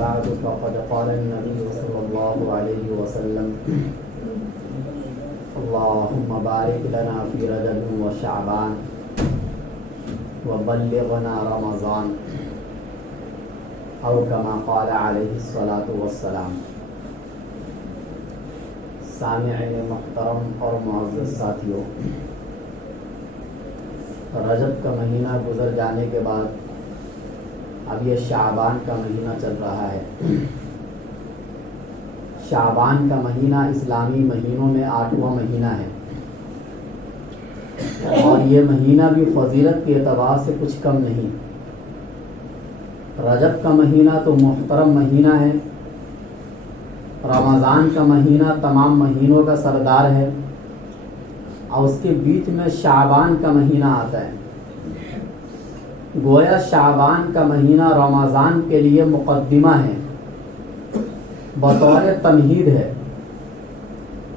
بعد فقد قال النبي صلى الله عليه وسلم اللهم بارك لنا في رجب وشعبان وبلغنا رمضان او كما قال عليه الصلاة والسلام۔ سامعین محترم اور معزز ساتھیوں، رجب کا مہینہ گزر جانے کے بعد اب یہ شعبان کا مہینہ چل رہا ہے۔ شعبان کا مہینہ اسلامی مہینوں میں 8واں مہینہ ہے، اور یہ مہینہ بھی فضیلت کے اعتبار سے کچھ کم نہیں۔ رجب کا مہینہ تو محترم مہینہ ہے، رمضان کا مہینہ تمام مہینوں کا سردار ہے، اور اس کے بیچ میں شعبان کا مہینہ آتا ہے۔ گویا شعبان کا مہینہ رمضان کے لیے مقدمہ ہے، بطور تمہید ہے،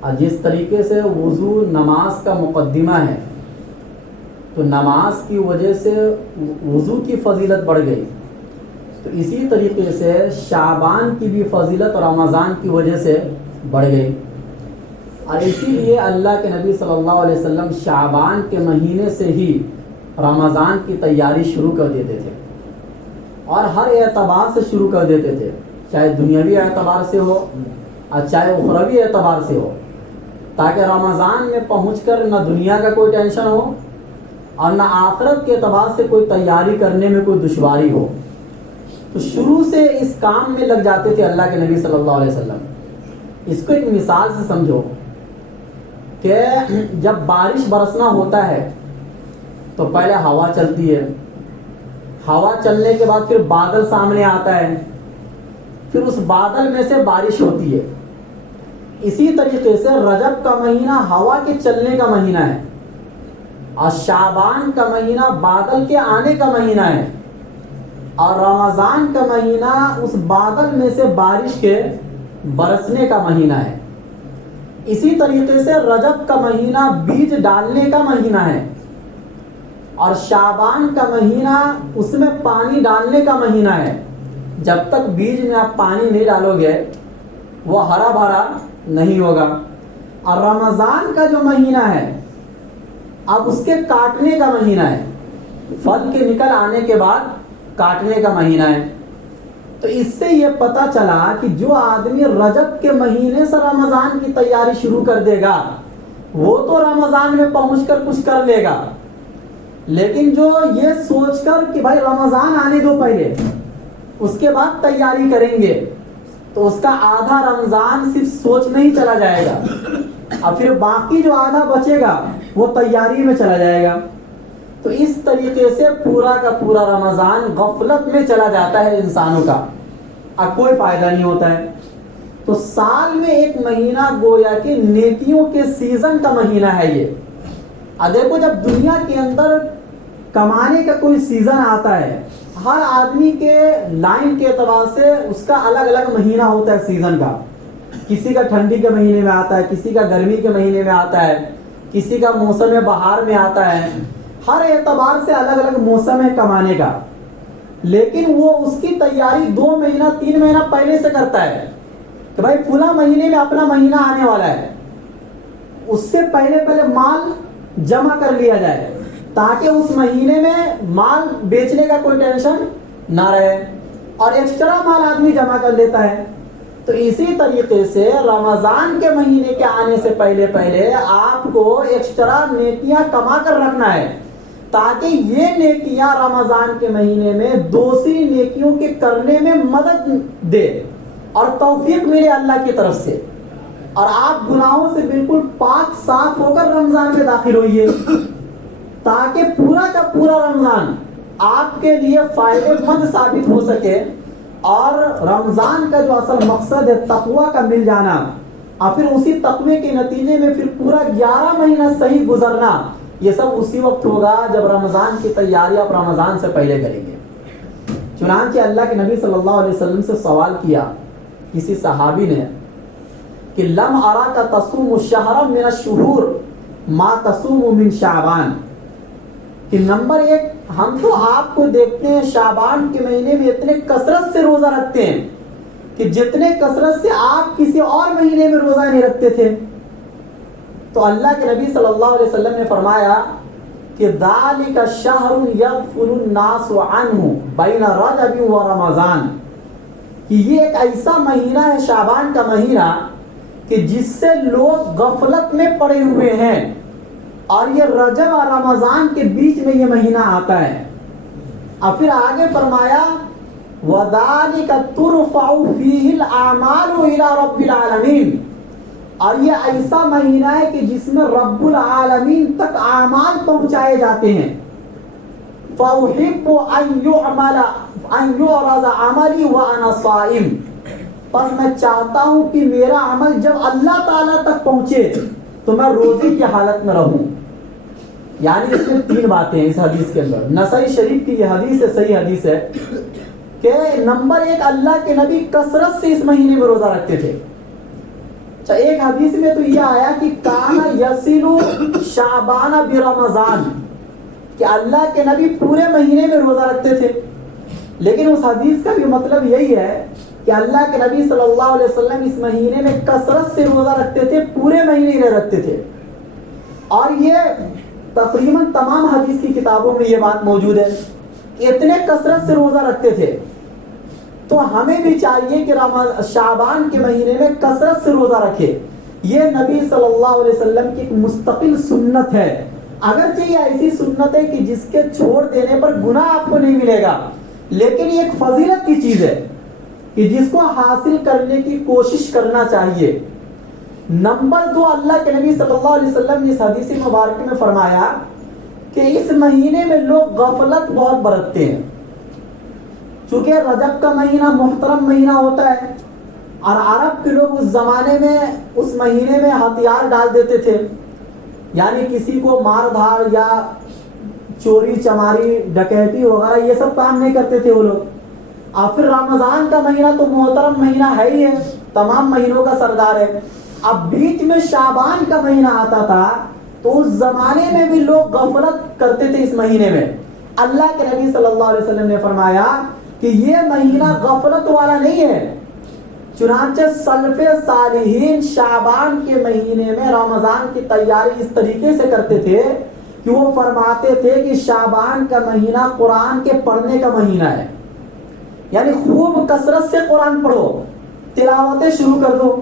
اور جس طریقے سے وضو نماز کا مقدمہ ہے تو نماز کی وجہ سے وضو کی فضیلت بڑھ گئی، تو اسی طریقے سے شعبان کی بھی فضیلت رمضان کی وجہ سے بڑھ گئی، اور اسی لیے اللہ کے نبی صلی اللہ علیہ وسلم شعبان کے مہینے سے ہی رمضان کی تیاری شروع کر دیتے تھے، اور ہر اعتبار سے شروع کر دیتے تھے، چاہے دنیاوی اعتبار سے ہو اور چاہے اخروی اعتبار سے ہو، تاکہ رمضان میں پہنچ کر نہ دنیا کا کوئی ٹینشن ہو اور نہ آخرت کے اعتبار سے کوئی تیاری کرنے میں کوئی دشواری ہو۔ تو شروع سے اس کام میں لگ جاتے تھے اللہ کے نبی صلی اللہ علیہ وسلم۔ اس کو ایک مثال سے سمجھو کہ جب بارش برسنا ہوتا ہے تو پہلے ہوا چلتی ہے، ہوا چلنے کے بعد پھر بادل سامنے آتا ہے، پھر اس بادل میں سے بارش ہوتی ہے۔ اسی طریقے سے رجب کا مہینہ ہوا کے چلنے کا مہینہ ہے، اور شعبان کا مہینہ بادل کے آنے کا مہینہ ہے، اور رمضان کا مہینہ اس بادل میں سے بارش کے برسنے کا مہینہ ہے۔ اسی طریقے سے رجب کا مہینہ بیج ڈالنے کا مہینہ ہے، اور شعبان کا مہینہ اس میں پانی ڈالنے کا مہینہ ہے۔ جب تک بیج میں آپ پانی نہیں ڈالو گے وہ ہرا بھرا نہیں ہوگا۔ اور رمضان کا جو مہینہ ہے اب اس کے کاٹنے کا مہینہ ہے، پھل کے نکل آنے کے بعد کاٹنے کا مہینہ ہے۔ تو اس سے یہ پتہ چلا کہ جو آدمی رجب کے مہینے سے رمضان کی تیاری شروع کر دے گا وہ تو رمضان میں پہنچ کر کچھ کر لے گا، لیکن جو یہ سوچ کر کہ بھائی رمضان آنے دو پہلے اس کے بعد تیاری کریں گے، تو اس کا آدھا رمضان صرف سوچ میں ہی چلا جائے گا، اور پھر باقی جو آدھا بچے گا وہ تیاری میں چلا جائے گا۔ تو اس طریقے سے پورا کا پورا رمضان غفلت میں چلا جاتا ہے انسانوں کا، اب کوئی فائدہ نہیں ہوتا ہے۔ تو سال میں ایک مہینہ گویا کہ نیکیوں کے سیزن کا مہینہ ہے یہ۔ اب دیکھو جب دنیا کے اندر کمانے کا کوئی سیزن آتا ہے، ہر آدمی کے لائن کے اعتبار سے اس کا الگ الگ مہینہ ہوتا ہے سیزن کا۔ کسی کا ٹھنڈی کے مہینے میں آتا ہے، کسی کا گرمی کے مہینے میں آتا ہے، کسی کا موسم بہار میں آتا ہے، ہر اعتبار سے الگ الگ موسم ہے کمانے کا، لیکن وہ اس کی تیاری 2 مہینہ 3 مہینہ پہلے سے کرتا ہے کہ بھائی فلاں مہینے میں اپنا مہینہ آنے والا ہے، اس سے پہلے مال جمع کر لیا جائے تاکہ اس مہینے میں مال بیچنے کا کوئی ٹینشن نہ رہے، اور ایکسٹرا مال آدمی جمع کر لیتا ہے۔ تو اسی طریقے سے رمضان کے مہینے کے آنے سے پہلے آپ کو ایکسٹرا نیکیاں کما کر رکھنا ہے، تاکہ یہ نیکیاں رمضان کے مہینے میں دوسری نیکیوں کے کرنے میں مدد دے اور توفیق ملے اللہ کی طرف سے، اور آپ گناہوں سے بالکل پاک صاف ہو کر رمضان میں داخل ہوئیے، تاکہ پورا کا پورا رمضان آپ کے لیے فائدہ مند ثابت ہو سکے، اور رمضان کا جو اصل مقصد ہے تقوی کا مل جانا، اور پھر اسی تقوی کے نتیجے میں پھر پورا 11 مہینہ صحیح گزرنا، یہ سب اسی وقت ہوگا جب رمضان کی تیاری آپ رمضان سے پہلے کریں گے۔ چنانچہ اللہ کے نبی صلی اللہ علیہ وسلم سے سوال کیا کسی صحابی نے کہ لم اراک تصوم شہرا من الشہور ما تصوم من شعبان، کہ نمبر 1 ہم تو آپ کو دیکھتے ہیں شعبان کے مہینے میں اتنے کثرت سے روزہ رکھتے ہیں، کہ جتنے کثرت سے آپ کسی اور مہینے میں روزہ نہیں رکھتے تھے، تو اللہ کے نبی صلی اللہ علیہ وسلم نے فرمایا کہ ذالک شہر یغفل الناس عنہ بین رجب و رمضان، کہ یہ ایک ایسا مہینہ ہے شعبان کا مہینہ کہ جس سے لوگ غفلت میں پڑے ہوئے ہیں، اور یہ رجب اور رمضان کے بیچ میں یہ مہینہ آتا ہے۔ اور پھر آگے فرمایا وَذَلِكَ تُرْفَعُ فِيهِ الْأَعْمَالُ إِلَى رَبِّ الْعَالَمِينَ، اور یہ ایسا مہینہ ہے کہ جس میں رب العالمین تک اعمال پہنچائے جاتے ہیں۔ فَأُحِبُّ أَن يُعْرَضَ عَمَلِي وَأَنَا صَائِمٌ، پس میں چاہتا ہوں کہ میرا عمل جب اللہ تعالیٰ تک پہنچے تو میں روزے کی حالت میں رہوں۔ یعنی اس میں تین باتیں ہیں اس حدیث کے اندر۔ نسائی شریف کی یہ حدیث ہے، صحیح حدیث ہے کہ نمبر ایک، اللہ کے نبی کثرت سے اس مہینے میں روزہ رکھتے تھے۔ اچھا، ایک حدیث میں تو یہ آیا کہ کان یصل شعبان برمضان، کہ اللہ کے نبی پورے مہینے میں روزہ رکھتے تھے، لیکن اس حدیث کا بھی مطلب یہی ہے کہ اللہ کے نبی صلی اللہ علیہ وسلم اس مہینے میں کثرت سے روزہ رکھتے تھے، پورے مہینے میں رکھتے تھے۔ اور یہ تقریباً تمام حدیث کی کتابوں میں یہ بات موجود ہے کہ اتنے کثرت سے روزہ رکھتے تھے۔ تو ہمیں بھی چاہیے کہ شعبان کے مہینے میں کثرت سے روزہ رکھے۔ یہ نبی صلی اللہ علیہ وسلم کی ایک مستقل سنت ہے، اگرچہ یہ ایسی سنت ہے کہ جس کے چھوڑ دینے پر گناہ آپ کو نہیں ملے گا، لیکن یہ ایک فضیلت کی چیز ہے کہ جس کو حاصل کرنے کی کوشش کرنا چاہیے۔ نمبر دو، اللہ کے نبی صلی اللہ علیہ وسلم نے اس حدیث مبارکہ میں فرمایا کہ اس مہینے میں لوگ غفلت بہت برتتے ہیں۔ چونکہ رجب کا مہینہ محترم مہینہ ہوتا ہے، اور عرب کے لوگ اس زمانے میں اس مہینے میں ہتھیار ڈال دیتے تھے، یعنی کسی کو مار دھاڑ یا چوری چماری ڈکیتی وغیرہ یہ سب کام نہیں کرتے تھے وہ لوگ۔ اور پھر رمضان کا مہینہ تو محترم مہینہ ہے ہی ہے، تمام مہینوں کا سردار ہے۔ اب بیچ میں شعبان کا مہینہ آتا تھا تو اس زمانے میں بھی لوگ غفلت کرتے تھے اس مہینے میں۔ اللہ کے نبی صلی اللہ علیہ وسلم نے فرمایا کہ یہ مہینہ غفلت والا نہیں ہے، چنانچہ سلف صالحین شعبان کے مہینے میں رمضان کی تیاری اس طریقے سے کرتے تھے کہ وہ فرماتے تھے کہ شعبان کا مہینہ قرآن کے پڑھنے کا مہینہ ہے، یعنی خوب کثرت سے قرآن پڑھو، تلاوتیں شروع کر دو۔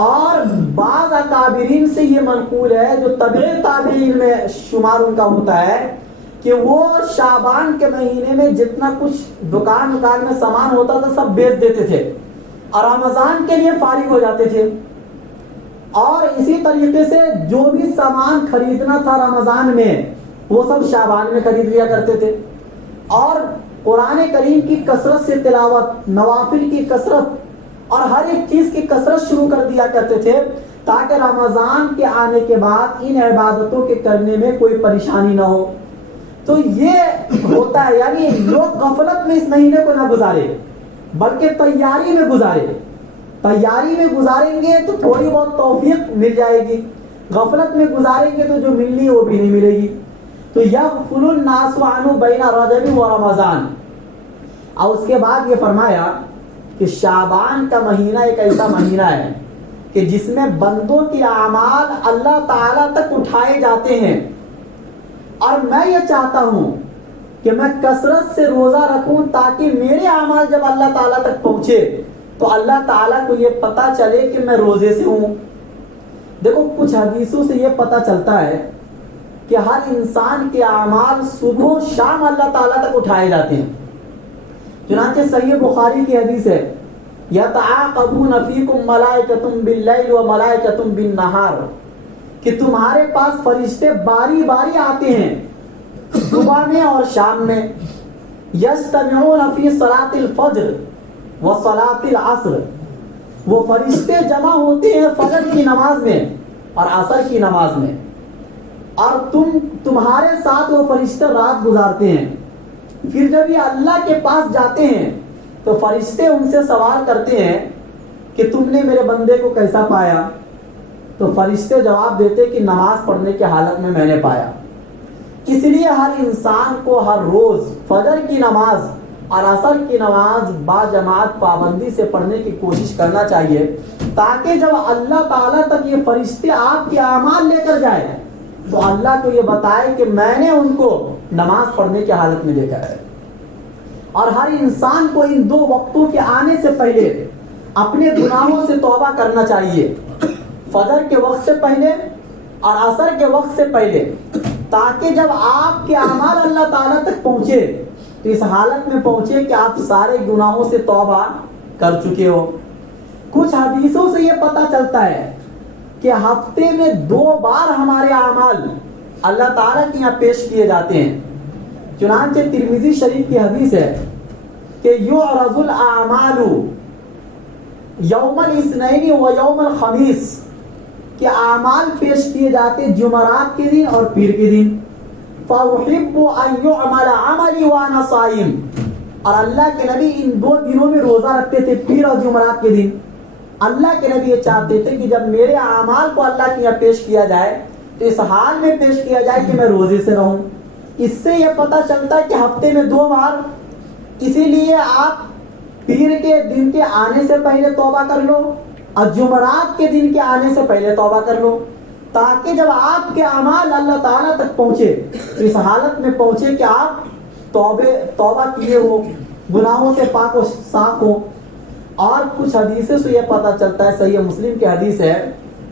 اور بعض اکابرین سے یہ منقول ہے جو تبع تابعین میں شمار ان کا ہوتا ہے کہ وہ شعبان کے مہینے میں جتنا کچھ دکان میں سامان ہوتا تھا سب بیچ دیتے تھے اور رمضان کے لیے فارغ ہو جاتے تھے، اور اسی طریقے سے جو بھی سامان خریدنا تھا رمضان میں وہ سب شعبان میں خرید لیا کرتے تھے، اور قرآن کریم کی کثرت سے تلاوت، نوافل کی کثرت اور ہر ایک چیز کی کثرت شروع کر دیا کرتے تھے تاکہ رمضان کے آنے کے بعد ان عبادتوں کے کرنے میں کوئی پریشانی نہ ہو۔ تو یہ ہوتا ہے، یعنی لوگ غفلت میں اس مہینے کو نہ گزارے بلکہ تیاری میں گزارے۔ تیاری میں گزاریں گے تو تھوڑی بہت توفیق مل جائے گی، غفلت میں گزاریں گے تو جو ملنی وہ بھی نہیں ملے گی۔ تو یغفل الناس عنہ بین رجب و رمضان، اور اس کے بعد یہ فرمایا کہ شعبان کا مہینہ ایک ایسا مہینہ ہے کہ جس میں بندوں کے اعمال اللہ تعالیٰ تک اٹھائے جاتے ہیں، اور میں یہ چاہتا ہوں کہ میں کثرت سے روزہ رکھوں تاکہ میرے اعمال جب اللہ تعالیٰ تک پہنچے تو اللہ تعالیٰ کو یہ پتہ چلے کہ میں روزے سے ہوں۔ دیکھو کچھ حدیثوں سے یہ پتہ چلتا ہے کہ ہر انسان کے اعمال صبح و شام اللہ تعالیٰ تک اٹھائے جاتے ہیں۔ چنانچہ صحیح بخاری کی حدیث ہے یتعاقبون فیکم ملائکۃ باللیل و ملائکۃ بالنہار، کہ تمہارے پاس فرشتے باری باری آتے ہیں صبح میں اور شام میں۔ یجتمعون فی صلاۃ الفجر و صلاۃ العصر، وہ فرشتے جمع ہوتے ہیں فجر کی نماز میں اور عصر کی نماز میں، اور تمہارے ساتھ وہ فرشتے رات گزارتے ہیں۔ پھر جب یہ اللہ کے پاس جاتے ہیں تو فرشتے ان سے سوال کرتے ہیں کہ تم نے میرے بندے کو کیسا پایا؟ تو فرشتے جواب دیتے کہ نماز پڑھنے کی حالت میں نے پایا۔ اس لیے ہر انسان کو ہر روز فجر کی نماز اور عصر کی نماز با جماعت پابندی سے پڑھنے کی کوشش کرنا چاہیے، تاکہ جب اللہ تعالیٰ تک یہ فرشتے آپ کے اعمال لے کر جائے تو اللہ کو یہ بتائے کہ میں نے ان کو نماز پڑھنے کی حالت میں دیکھا ہے۔ اور ہر انسان کو ان دو وقتوں کے آنے سے پہلے اپنے گناہوں سے توبہ کرنا چاہیے، فجر کے وقت سے پہلے اور عصر کے وقت سے پہلے، تاکہ جب آپ کے اعمال اللہ تعالیٰ تک پہنچے تو اس حالت میں پہنچے کہ آپ سارے گناہوں سے توبہ کر چکے ہو۔ کچھ حدیثوں سے یہ پتہ چلتا ہے کہ ہفتے میں 2 بار ہمارے اعمال اللہ تعالیٰ کے یہاں پیش کیے جاتے ہیں۔ چنانچہ ترمذی شریف کی حدیث ہے کہ یعرض الاعمال یوم الاثنین و یوم الخمیس، کہ اعمال پیش کیے جاتے جمعرات کے دن اور پیر کے دن۔ فاحب ان یعمل عملی وانا صائم، اور اللہ کے نبی ان 2 دنوں میں روزہ رکھتے تھے، پیر اور جمعرات کے دن۔ اللہ کے نبی یہ چاہتے تھے کہ جب میرے اعمال کو اللہ کے یہاں پیش کیا جائے تو اس حال میں پیش کیا جائے کہ میں روزے سے رہوں۔ اس سے یہ پتہ چلتا ہے کہ ہفتے میں 2 بار، اسی لیے آپ پیر کے دن کے آنے سے پہلے توبہ کر لو اور جمعرات کے دن کے آنے سے پہلے توبہ کر لو، تاکہ جب آپ کے اعمال اللہ تعالیٰ تک پہنچے تو اس حالت میں پہنچے کہ آپ توبہ کیے ہو، گناہوں سے پاک و صاف ہو۔ اور کچھ حدیثوں سے یہ پتہ چلتا ہے، صحیح مسلم کی حدیث ہے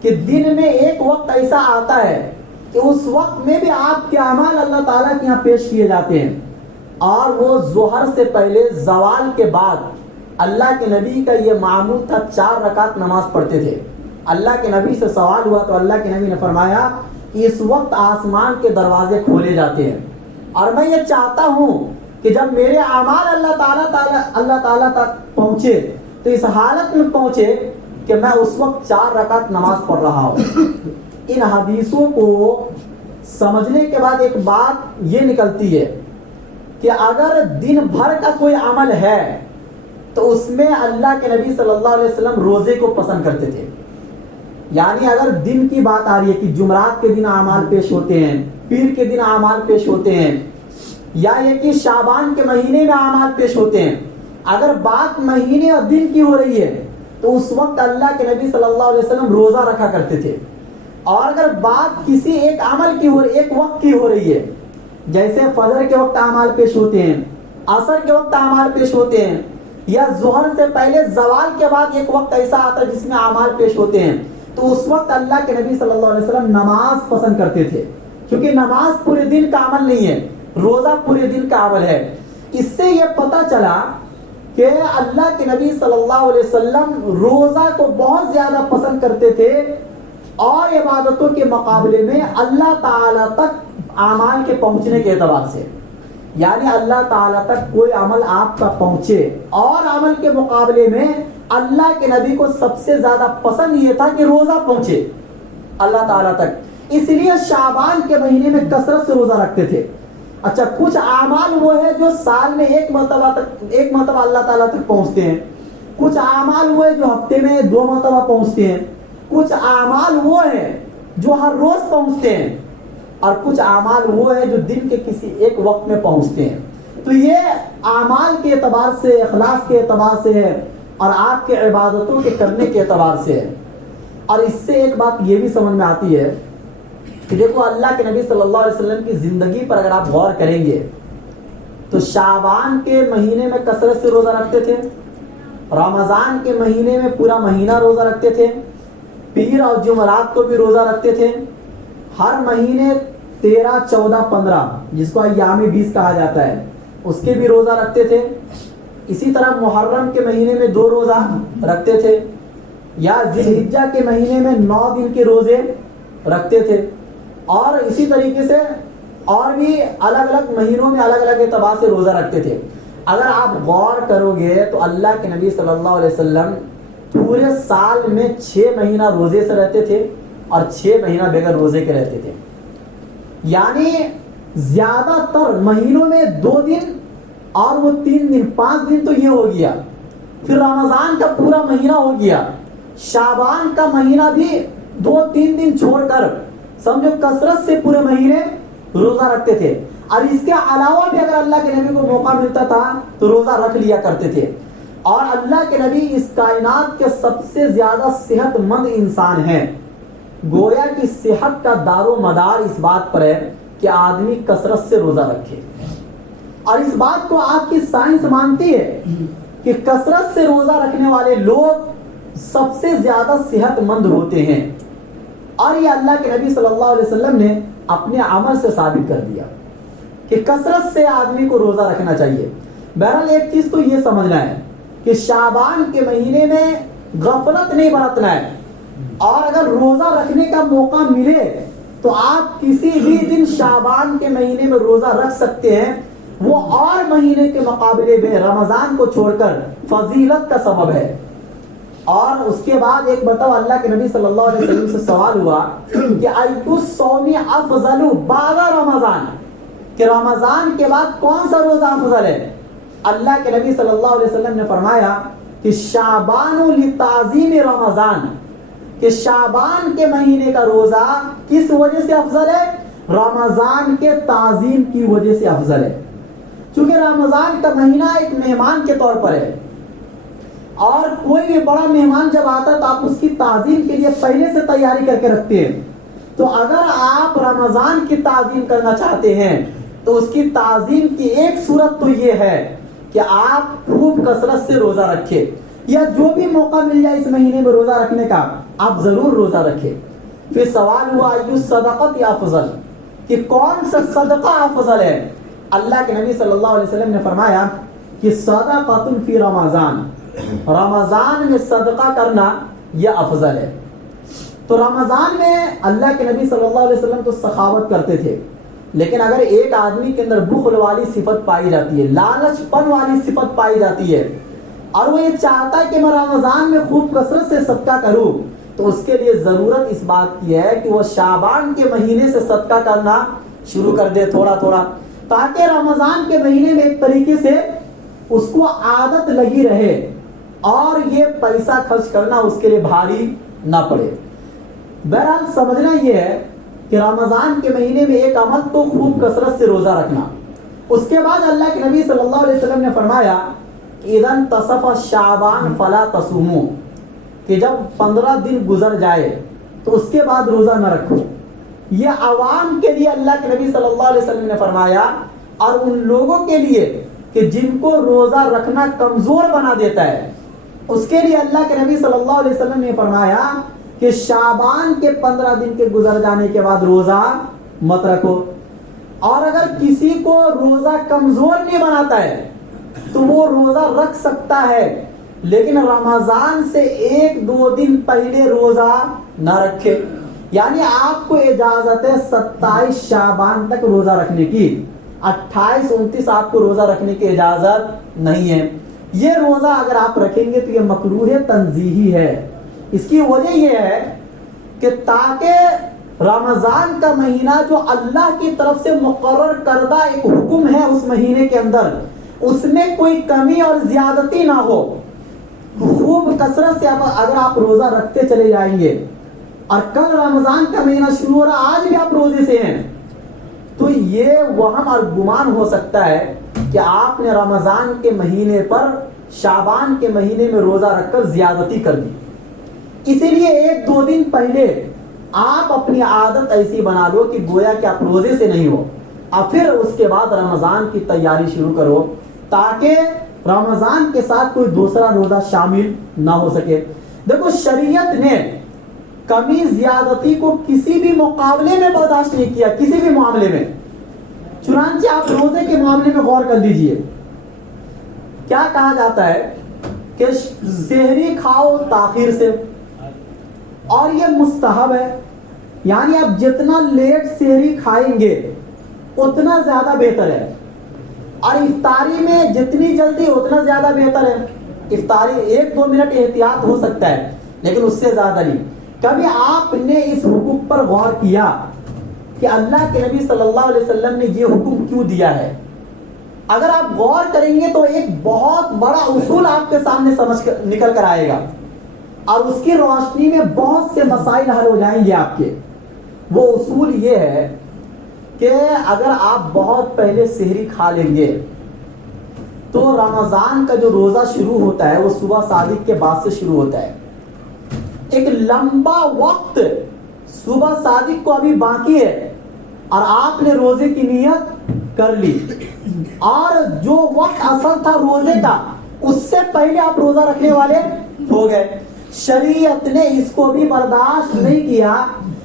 کہ دن میں ایک وقت ایسا آتا ہے کہ اس وقت میں بھی آپ کے اعمال اللہ تعالیٰ کے یہاں پیش کیے جاتے ہیں، اور وہ ظہر سے پہلے زوال کے بعد اللہ کے نبی کا یہ معمول تھا، 4 رکعت نماز پڑھتے تھے۔ اللہ کے نبی سے سوال ہوا تو اللہ کے نبی نے فرمایا کہ اس وقت آسمان کے دروازے کھولے جاتے ہیں، اور میں یہ چاہتا ہوں کہ جب میرے اعمال اللہ تعالیٰ تک پہنچے تو اس حالت میں پہنچے کہ میں اس وقت 4 رکعت نماز پڑھ رہا ہوں۔ ان حدیثوں کو سمجھنے کے بعد ایک بات یہ نکلتی ہے کہ اگر دن بھر کا کوئی عمل ہے تو اس میں اللہ کے نبی صلی اللہ علیہ وسلم روزے کو پسند کرتے تھے۔ یعنی اگر دن کی بات آ رہی ہے کہ جمعرات کے دن اعمال پیش ہوتے ہیں، پیر کے دن اعمال پیش ہوتے ہیں، یا یہ کہ شعبان کے مہینے میں اعمال پیش ہوتے ہیں، اگر بات مہینے اور دن کی ہو رہی ہے تو اس وقت اللہ کے نبی صلی اللہ علیہ وسلم روزہ رکھا کرتے تھے۔ اور اگر بات کسی ایک عمل کی ایک وقت کی ہو رہی ہے، جیسے فجر کے وقت اعمال پیش ہوتے ہیں، عصر کے وقت اعمال پیش ہوتے ہیں، یا ظہر سے پہلے زوال کے بعد ایک وقت ایسا آتا ہے جس میں اعمال پیش ہوتے ہیں، تو اس وقت اللہ کے نبی صلی اللہ علیہ وسلم نماز پسند کرتے تھے، کیونکہ نماز پورے دن کا عمل نہیں ہے، روزہ پورے دن کا عمل ہے۔ اس سے یہ پتہ چلا کہ اللہ کے نبی صلی اللہ علیہ وسلم روزہ کو بہت زیادہ پسند کرتے تھے، اور عبادتوں کے مقابلے میں اللہ تعالیٰ تک اعمال کے پہنچنے کے اعتبار سے، یعنی اللہ تعالیٰ تک کوئی عمل آپ کا پہنچے، اور عمل کے مقابلے میں اللہ کے نبی کو سب سے زیادہ پسند یہ تھا کہ روزہ پہنچے اللہ تعالیٰ تک، اس لیے شعبان کے مہینے میں کثرت سے روزہ رکھتے تھے۔ اچھا، کچھ اعمال وہ ہے جو سال میں ایک مرتبہ اللہ تعالیٰ تک پہنچتے ہیں، کچھ اعمال وہ ہے جو ہفتے میں 2 مرتبہ پہنچتے ہیں، کچھ اعمال وہ ہے جو ہر روز پہنچتے ہیں، اور کچھ اعمال وہ ہے جو دن کے کسی ایک وقت میں پہنچتے ہیں۔ تو یہ اعمال کے اعتبار سے، اخلاص کے اعتبار سے ہے، اور آپ کے عبادتوں کے کرنے کے اعتبار سے ہے۔ اور اس سے ایک بات یہ بھی سمجھ میں آتی ہے کہ دیکھو، اللہ کے نبی صلی اللہ علیہ وسلم کی زندگی پر اگر آپ غور کریں گے تو شعبان کے مہینے میں کثرت سے روزہ رکھتے تھے، رمضان کے مہینے میں پورا مہینہ روزہ رکھتے تھے، پیر اور جمعرات کو بھی روزہ رکھتے تھے، ہر مہینے 13، 14، 15 جس کو ایام 20 کہا جاتا ہے اس کے بھی روزہ رکھتے تھے۔ اسی طرح محرم کے مہینے میں 2 روزہ رکھتے تھے، یا ذی الحجہ کے مہینے میں 9 دن کے روزے رکھتے تھے، اور اسی طریقے سے اور بھی الگ الگ مہینوں میں الگ الگ اعتبار سے روزہ رکھتے تھے۔ اگر آپ غور کرو گے تو اللہ کے نبی صلی اللہ علیہ وسلم پورے سال میں 6 مہینہ روزے سے رہتے تھے اور 6 مہینہ بغیر روزے کے رہتے تھے، یعنی زیادہ تر مہینوں میں 2 دن اور وہ 3 دن، 5 دن تو یہ ہو گیا، پھر رمضان کا پورا مہینہ ہو گیا، شعبان کا مہینہ بھی 2-3 دن چھوڑ کر سمجھو کثرت سے پورے مہینے روزہ رکھتے تھے۔ اور اس کے علاوہ بھی اگر اللہ کے نبی کو موقع ملتا تھا تو روزہ رکھ لیا کرتے تھے. اور اللہ کے نبی اس کائنات کے سب سے زیادہ صحت مند انسان ہیں. گویا کہ صحت کا دار و مدار اس بات پر ہے کہ آدمی کثرت سے روزہ رکھے. اور اس بات کو آج کی سائنس مانتی ہے کہ کثرت سے روزہ رکھنے والے لوگ سب سے زیادہ صحت مند ہوتے ہیں. اور یہ اللہ کے نبی صلی اللہ علیہ وسلم نے اپنے عمل سے ثابت کر دیا کہ کثرت سے آدمی کو روزہ رکھنا چاہیے. بہرحال ایک چیز تو یہ سمجھنا ہے کہ شعبان کے مہینے میں غفلت نہیں برتنا ہے. اور اگر روزہ رکھنے کا موقع ملے تو آپ کسی بھی دن شعبان کے مہینے میں روزہ رکھ سکتے ہیں. وہ اور مہینے کے مقابلے میں رمضان کو چھوڑ کر فضیلت کا سبب ہے. اور اس کے بعد ایک بتاؤ, اللہ کے نبی صلی اللہ علیہ وسلم سے سوال ہوا کہ ایُّ الصوم افضل بعد رمضان, کہ رمضان کے بعد کون سا روزہ افضل ہے؟ اللہ کے نبی صلی اللہ علیہ وسلم نے فرمایا کہ شعبان لتعظیم رمضان, کہ شعبان کے مہینے کا روزہ کس وجہ سے افضل ہے؟ رمضان کے تعظیم کی وجہ سے افضل ہے. چونکہ رمضان کا مہینہ ایک مہمان کے طور پر ہے, اور کوئی بھی بڑا مہمان جب آتا ہے تو آپ اس کی تعظیم کے لیے پہلے سے تیاری کر کے رکھتے ہیں. تو اگر آپ رمضان کی تعظیم کرنا چاہتے ہیں تو اس کی تعظیم کی ایک صورت تو یہ ہے کہ آپ خوب کثرت سے روزہ رکھیں, یا جو بھی موقع مل جائے اس مہینے میں روزہ رکھنے کا آپ ضرور روزہ رکھیں. پھر سوال ہوا ایُّ الصدقۃ افضل, کہ کون سا صدقہ افضل ہے؟ اللہ کے نبی صلی اللہ علیہ وسلم نے فرمایا کہ صدقۃ فی رمضان, رمضان میں صدقہ کرنا یہ افضل ہے. تو رمضان میں اللہ کے نبی صلی اللہ علیہ وسلم تو سخاوت کرتے تھے, لیکن اگر ایک آدمی کے اندر بخل والی صفت پائی جاتی ہے, لالچ پن والی صفت پائی جاتی ہے, اور وہ یہ چاہتا ہے کہ میں رمضان میں خوب کثرت سے صدقہ کروں, تو اس کے لیے ضرورت اس بات کی ہے کہ وہ شعبان کے مہینے سے صدقہ کرنا شروع کر دے تھوڑا تھوڑا, تاکہ رمضان کے مہینے میں ایک طریقے سے اس کو عادت لگی رہے اور یہ پیسہ خرچ کرنا اس کے لیے بھاری نہ پڑے. بہرحال سمجھنا یہ ہے کہ رمضان کے مہینے میں ایک عمل تو خوب کثرت سے روزہ رکھنا. اس کے بعد اللہ کے نبی صلی اللہ علیہ وسلم نے فرمایا اذا انتصف شعبان فلا تصوموا, کہ جب 15 دن گزر جائے تو اس کے بعد روزہ نہ رکھو. یہ عوام کے لیے اللہ کے نبی صلی اللہ علیہ وسلم نے فرمایا, اور ان لوگوں کے لیے کہ جن کو روزہ رکھنا کمزور بنا دیتا ہے, اس کے لیے اللہ کے نبی صلی اللہ علیہ وسلم نے فرمایا کہ شعبان کے 15 دن کے گزر جانے کے بعد روزہ مت رکھو. اور اگر کسی کو روزہ کمزور نہیں بناتا ہے تو وہ روزہ رکھ سکتا ہے, لیکن رمضان سے 1-2 دن پہلے روزہ نہ رکھے. یعنی آپ کو اجازت ہے 27 شعبان تک روزہ رکھنے کی, 28-29 آپ کو روزہ رکھنے کی اجازت نہیں ہے. یہ روزہ اگر آپ رکھیں گے تو یہ مکروہ تنزیہی ہے. اس کی وجہ یہ ہے کہ تاکہ رمضان کا مہینہ جو اللہ کی طرف سے مقرر کردہ ایک حکم ہے اس مہینے کے اندر, اس میں کوئی کمی اور زیادتی نہ ہو. خوب کثرت سے اگر آپ روزہ رکھتے چلے جائیں گے اور کل رمضان کا مہینہ شروع ہو رہا, آج بھی آپ روزے سے ہیں, تو یہ وہم اور گمان ہو سکتا ہے کہ آپ نے رمضان کے مہینے پر شعبان کے مہینے میں روزہ رکھ کر زیادتی کر دی. اسی لیے 1-2 دن پہلے آپ اپنی عادت ایسی بنا لو کہ گویا کہ آپ روزے سے نہیں ہو, اور پھر اس کے بعد رمضان کی تیاری شروع کرو, تاکہ رمضان کے ساتھ کوئی دوسرا روزہ شامل نہ ہو سکے. دیکھو شریعت نے کمی زیادتی کو کسی بھی مقابلے میں برداشت نہیں کیا, کسی بھی معاملے میں. چنانچہ آپ روزے کے معاملے میں غور کر لیجئے, کیا کہا جاتا ہے کہ سحری کھاؤ تاخیر سے, اور یہ مستحب ہے. یعنی آپ جتنا لیٹ سحری کھائیں گے اتنا زیادہ بہتر ہے, اور افطاری میں جتنی جلدی اتنا زیادہ بہتر ہے. افطاری 1-2 منٹ احتیاط ہو سکتا ہے, لیکن اس سے زیادہ نہیں. کبھی آپ نے اس حکم پر غور کیا کہ اللہ کے نبی صلی اللہ علیہ وسلم نے یہ حکم کیوں دیا ہے؟ اگر آپ غور کریں گے تو ایک بہت بڑا اصول آپ کے سامنے نکل کر آئے گا, اور اس کی روشنی میں بہت سے مسائل حل ہو جائیں گے آپ کے. وہ اصول یہ ہے کہ اگر آپ بہت پہلے سحری کھا لیں گے تو رمضان کا جو روزہ شروع ہوتا ہے وہ صبح صادق کے بعد سے شروع ہوتا ہے. ایک لمبا وقت صبح صادق کو ابھی باقی ہے اور آپ نے روزے کی نیت کر لی, اور جو وقت اصل تھا روزے کا اس سے پہلے آپ روزہ رکھنے والے ہو گئے. شریعت نے اس کو بھی برداشت نہیں کیا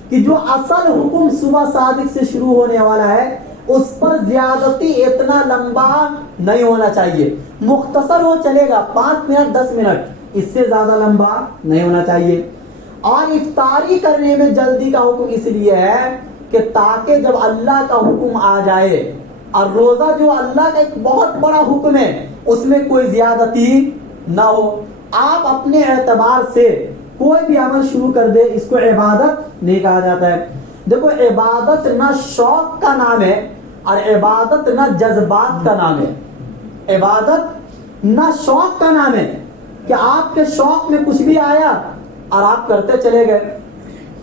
کہ جو اصل حکم صبح صادق سے شروع ہونے والا ہے اس پر زیادتی اتنا لمبا نہیں ہونا چاہیے, مختصر ہو چلے گا, 5 منٹ 10 منٹ, اس سے زیادہ لمبا نہیں ہونا چاہیے. اور افطاری کرنے میں جلدی کا حکم اس لیے ہے کہ تاکہ جب اللہ کا حکم آ جائے, اور روزہ جو اللہ کا ایک بہت بڑا حکم ہے اس میں کوئی زیادتی نہ ہو. آپ اپنے اعتبار سے کوئی بھی عمل شروع کر دے, اس کو عبادت نہیں کہا جاتا ہے. دیکھو عبادت نہ شوق کا نام ہے اور عبادت نہ جذبات کا نام ہے. عبادت نہ شوق کا نام ہے کہ آپ کے شوق میں کچھ بھی آیا اور آپ کرتے چلے گئے.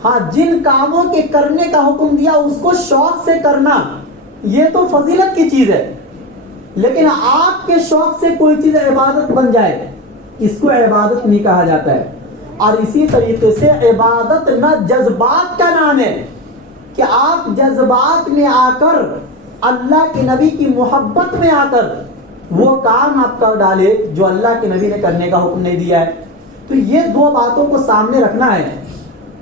ہاں, جن کاموں کے کرنے کا حکم دیا اس کو شوق سے کرنا یہ تو فضیلت کی چیز ہے, لیکن آپ کے شوق سے کوئی چیز عبادت بن جائے اس کو عبادت نہیں کہا جاتا ہے. اور اسی طریقے سے عبادت نہ جذبات کا نام ہے کہ آپ جذبات میں آ کر اللہ کے نبی کی محبت میں آ کر وہ کام آپ کر ڈالے جو اللہ کے نبی نے کرنے کا حکم نہیں دیا ہے. تو یہ دو باتوں کو سامنے رکھنا ہے.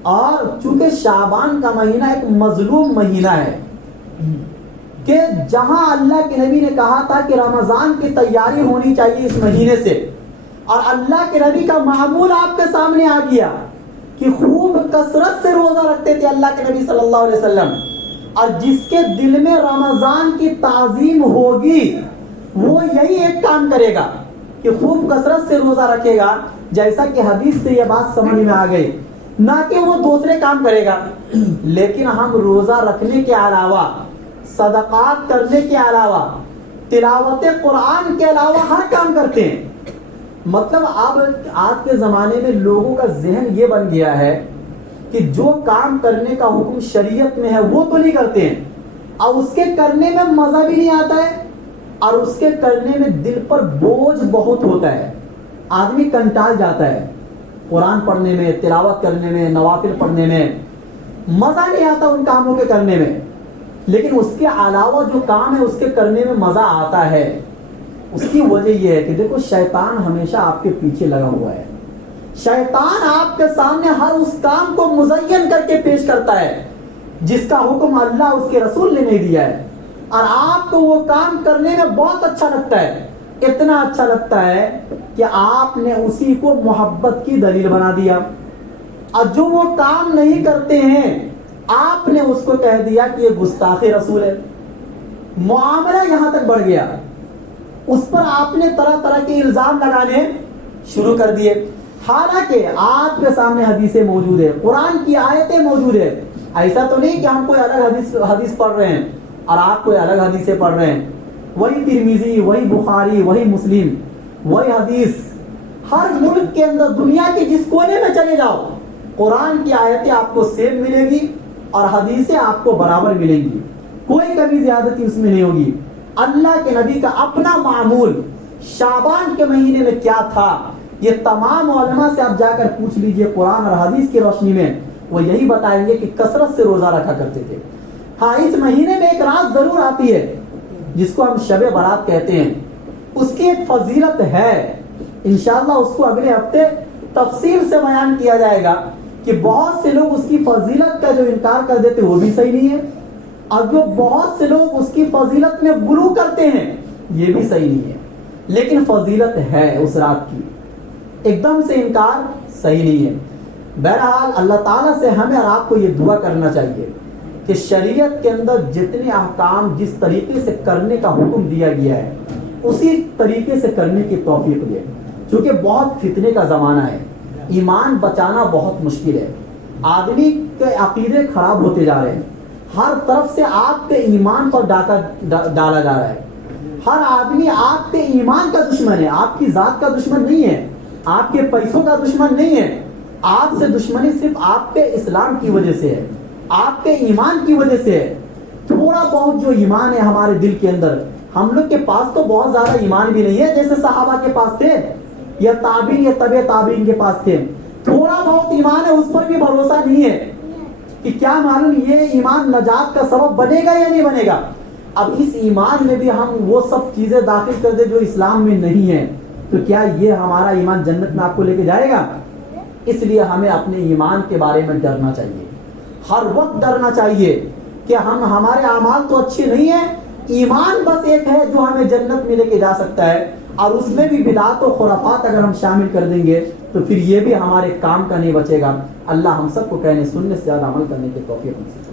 اور چونکہ شعبان کا مہینہ ایک مظلوم مہینہ ہے کہ جہاں اللہ کے نبی نے کہا تھا کہ رمضان کی تیاری ہونی چاہیے اس مہینے سے, اور اللہ کے نبی کا معمول آپ کے سامنے آ گیا کہ خوب کثرت سے روزہ رکھتے تھے اللہ کے نبی صلی اللہ علیہ وسلم, اور جس کے دل میں رمضان کی تعظیم ہوگی وہ یہی ایک کام کرے گا کہ خوب کثرت سے روزہ رکھے گا, جیسا کہ حدیث سے یہ بات سمجھ میں آ گئی, نہ کہ وہ دوسرے کام کرے گا. لیکن ہم روزہ رکھنے کے علاوہ, صدقات کرنے کے علاوہ, تلاوت قرآن کے علاوہ ہر کام کرتے ہیں. مطلب اب آج کے زمانے میں لوگوں کا ذہن یہ بن گیا ہے کہ جو کام کرنے کا حکم شریعت میں ہے وہ تو نہیں کرتے ہیں, اور اس کے کرنے میں مزہ بھی نہیں آتا ہے, اور اس کے کرنے میں دل پر بوجھ بہت ہوتا ہے, آدمی کنٹال جاتا ہے. قرآن پڑھنے میں, تلاوت کرنے میں, نوافل پڑھنے میں مزہ نہیں آتا ان کاموں کے کرنے میں, لیکن اس کے علاوہ جو کام ہے اس کے کرنے میں مزہ آتا ہے. اس کی وجہ یہ ہے کہ دیکھو شیطان ہمیشہ آپ کے پیچھے لگا ہوا ہے. شیطان آپ کے سامنے ہر اس کام کو مزین کر کے پیش کرتا ہے جس کا حکم اللہ اس کے رسول نے نہیں دیا ہے, اور آپ کو وہ کام کرنے میں بہت اچھا لگتا ہے, اتنا اچھا لگتا ہے کہ آپ نے اسی کو محبت کی دلیل بنا دیا. اور جو وہ کام نہیں کرتے ہیں آپ نے اس کو کہہ دیا کہ یہ گستاخ رسول ہے. معاملہ یہاں تک بڑھ گیا, اس پر آپ نے طرح طرح کے الزام لگانے شروع کر دیے. حالانکہ آپ کے سامنے حدیثیں موجود ہے, قرآن کی آیتیں موجود ہے. ایسا تو نہیں کہ ہم کوئی الگ حدیث پڑھ رہے ہیں اور آپ کوئی الگ حدیثیں پڑھ رہے ہیں. وہی ترمذی, وہی بخاری, وہی مسلم, وہی حدیث, ہر ملک کے اندر دنیا کے جس کونے میں چلے جاؤ قرآن کی آیتیں آپ کو سیم ملے گی اور حدیثیں آپ کو برابر ملیں گی, کوئی کمی زیادتی اس میں نہیں ہوگی. اللہ کے نبی کا اپنا معمول شعبان کے مہینے میں کیا تھا یہ تمام علماء سے آپ جا کر پوچھ لیجئے قرآن اور حدیث کی روشنی میں, وہ یہی بتائیں گے کہ کثرت سے روزہ رکھا کرتے تھے. ہاں, اس مہینے میں ایک رات ضرور آتی ہے جس کو ہم شب برات کہتے ہیں, اس کی ایک فضیلت ہے, انشاءاللہ اس کو اگلے ہفتے تفصیل سے بیان کیا جائے گا کہ بہت سے لوگ اس کی فضیلت کا جو انکار کر دیتے وہ بھی صحیح نہیں ہے, اور جو بہت سے لوگ اس کی فضیلت میں غلو کرتے ہیں یہ بھی صحیح نہیں ہے. لیکن فضیلت ہے اس رات کی, ایک دم سے انکار صحیح نہیں ہے. بہرحال اللہ تعالیٰ سے ہمیں اور آپ کو یہ دعا کرنا چاہیے کہ شریعت کے اندر جتنے احکام جس طریقے سے کرنے کا حکم دیا گیا ہے اسی طریقے سے کرنے کی توفیق دے, چونکہ بہت فتنے کا زمانہ ہے, ایمان بچانا بہت مشکل ہے, آدمی کے عقیدے خراب ہوتے جا رہے ہیں, ہر طرف سے آپ کے ایمان پر ڈاکہ ڈالا جا رہا ہے. ہر آدمی آپ کے ایمان کا دشمن ہے, آپ کی ذات کا دشمن نہیں ہے, آپ کے پیسوں کا دشمن نہیں ہے. آپ سے دشمنی صرف آپ کے اسلام کی وجہ سے ہے, آپ کے ایمان کی وجہ سے ہے. تھوڑا تھوڑا بہت جو ایمان ہے ہمارے دل کے اندر، ہم لوگ کے پاس تو بہت زیادہ ایمان بھی نہیں ہے جیسے صحابہ کے پاس تھے یا تابعین یا تبع تابعین کے پاس تھے، تھوڑا بہت ایمان ہے، اس پر بھی بھروسہ نہیں ہے کہ کیا معلوم یہ ایمان نجات کا سبب بنے گا یا نہیں بنے گا۔ اب اس ایمان میں بھی ہم وہ سب چیزیں داخل کر دیں جو اسلام میں نہیں ہے، تو کیا یہ ہمارا ایمان جنت میں آپ کو لے کے جائے گا؟ اس لیے ہمیں اپنے ایمان کے بارے میں ڈرنا چاہیے، ہر وقت ڈرنا چاہیے کہ ہمارے اعمال تو اچھے نہیں ہیں، ایمان بس ایک ہے جو ہمیں جنت میں لے کے جا سکتا ہے، اور اس میں بھی بدعات و خرافات اگر ہم شامل کر دیں گے تو پھر یہ بھی ہمارے کام کا نہیں بچے گا۔ اللہ ہم سب کو کہنے سننے سے زیادہ عمل کرنے کی توفیق نصیب